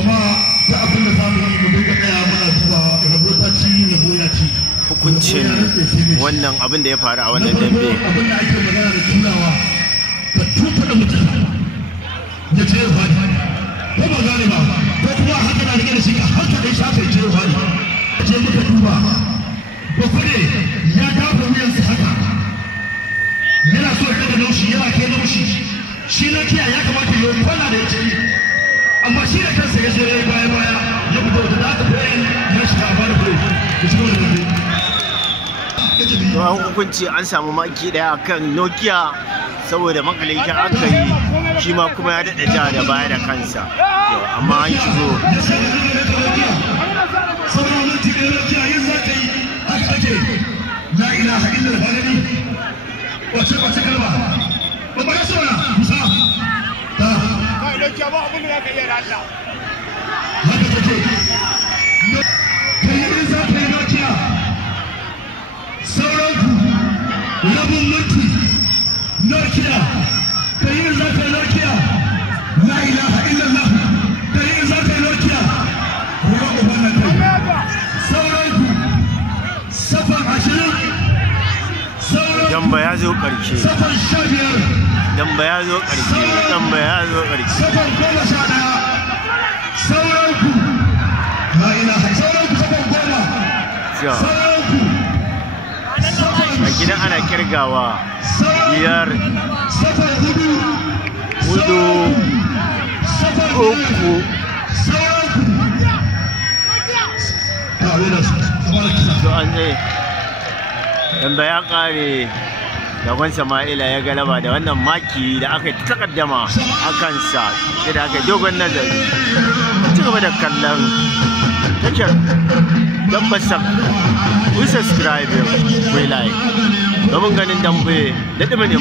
jama'a ta abin da zamu yi mu dinga tsaya muna duba rabo ta ci rabo ya ci hukuncin wannan abin da ya faru a wannan dambe. Abin da ake magana da tunawa ka tuka da mutum ya ce ya fadi ko ba gane ba ko kuma haka na rike da shi haka dai shafe ce ya fadi ce muka duba ko kuɗe ya dafa wuyansa haka yana so ya daga laushi yana kai laushi shi na kiya ya kamata ya yi kwana da ya ce amma shi da kansa ya zo ya yi baya ya fito da aka bayan ya shiga a bada fure da shi wani dambe. Yawan hukunci an samu maki daya kan Nokia saboda makalikin aka yi shi ma kuma ya daɗa ja da baya da kansa amma an shigo la ilaha illa al-halali wace kalma ba ba so na musa ta kai Nokia ba abin da ka yi da Allah haka take kai za ka yi Nokia sauranku rabin minti Nokia kai za ka yi Nokia la ilaha illallah kai za ka yi Nokia kuma ubannan kai sauranku safan 20 Damba ya zo ƙarshe. safan 15 Damba ya zo ƙarshe. Damba ya zo ƙarshe. safan 11 sauranku la ilaha sauranku safan 10 sauranku a gidan ana kirgawa biyar hudu uku to an zai Damba ya kare Shagon Sama'ila ya galaba da wannan maki da aka yi takaddama a kansa sai da aka yi dogon nazari. Ci gaba da kallon tashar Damba Sak, ku subscribe, ku like domin ganin dambe da ɗumin